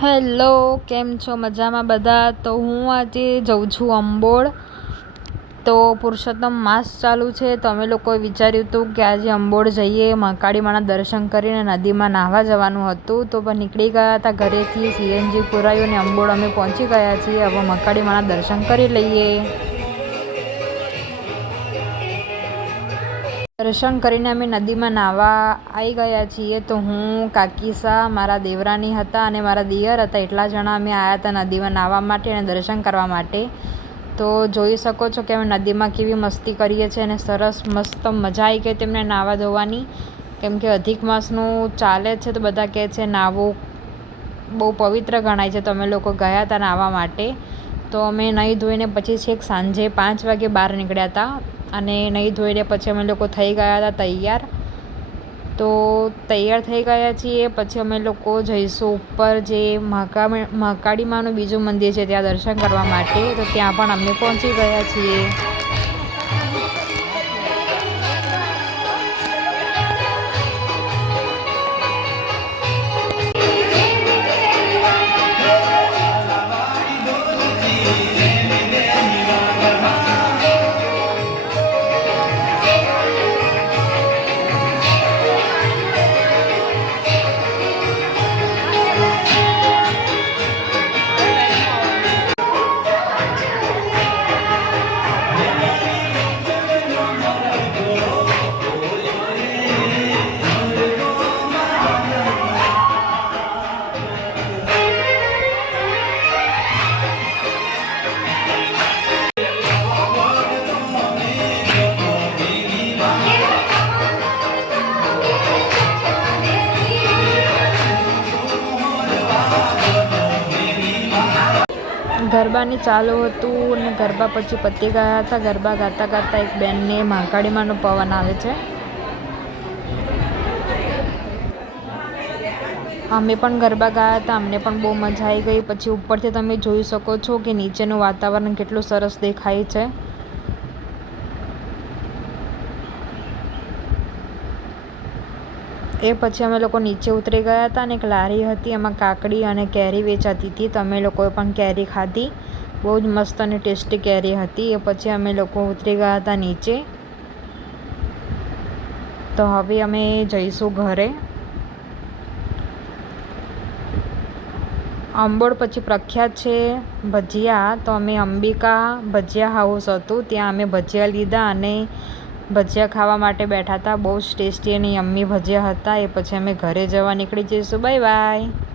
Hello, કેમ છો? મજામાં બધા? તો હું આજે જઉં છું અંબોડ. તો પુરુષોત્તમ માસ ચાલુ છે, તો અમે લોકોએ વિચાર્યું હતું કે આજે અંબોડ જઈએ, મહાકાળી માના દર્શન કરીને નદીમાં નાહવા જવાનું હતું. તો પણ નીકળી ગયા હતા ઘરેથી, સીએનજી પુરાયું ને અંબોડ અમે પહોંચી ગયા છીએ. હવે મહાકાળી માના દર્શન કરી લઈએ. દર્શન કરીને અમે નદીમાં નાહવા આવી ગયા છીએ. તો હું, કાકીસા, મારા દેવરાની હતા અને મારા દિયર હતા, એટલા જણા અમે આવ્યા હતા નદીમાં નાહવા માટે અને દર્શન કરવા માટે. તો જોઈ શકો છો કે અમે નદીમાં કેવી મસ્તી કરીએ છીએ અને સરસ મસ્ત મજા આવી ગઈ તેમને નાહવા ધોવાની. કેમ કે અધિક માસનું ચાલે છે તો બધા કહે છે નાહવું બહુ પવિત્ર ગણાય છે. તો અમે લોકો ગયા હતા નાહવા માટે. તો અમે નહીં ધોઈને પછી છેક સાંજે 5 વાગે બહાર નીકળ્યા હતા અને નહીં ધોઈને પછી અમે લોકો થઈ ગયા હતા તૈયાર. તો તૈયાર થઈ ગયા છીએ. પછી અમે લોકો જઈશું ઉપર જે મહાકાળી માનું બીજું મંદિર છે ત્યાં દર્શન કરવા માટે. તો ત્યાં પણ અમે પહોંચી ગયા છીએ. ગરબાની ચાલુ હતું અને ગરબા પછી પતી ગયા હતા. ગરબા ગાતા ગાતા એક બેનને મહાકાળી માનો પવન આવે છે. અમે પણ ગરબા ગાયા હતા, અમને પણ બહુ મજા આવી ગઈ. પછી ઉપરથી તમે જોઈ શકો છો કે નીચેનું વાતાવરણ કેટલું સરસ દેખાય છે. એ પછી અમે લોકો નીચે ઉતરી ગયા હતા અને એક લારી હતી, એમાં કાકડી અને કેરી વેચાતી હતી. તો અમે લોકોએ પણ કેરી ખાધી. બહુ જ મસ્ત અને ટેસ્ટી કેરી હતી. એ પછી અમે લોકો ઉતરી ગયા હતા નીચે. તો હવે અમે જઈશું ઘરે. અંબોડ પછી પ્રખ્યાત છે ભજીયા. તો અમે અંબિકા ભજીયા હાઉસ હતું, ત્યાં અમે ભજીયા લીધા અને ભજીયા ખાવા માટે બેઠા હતા. બહુ જ ટેસ્ટી અને યમ્મી ભજીયા હતા. એ પછી અમે ઘરે જવા નીકળી જઈશું. Bye bye.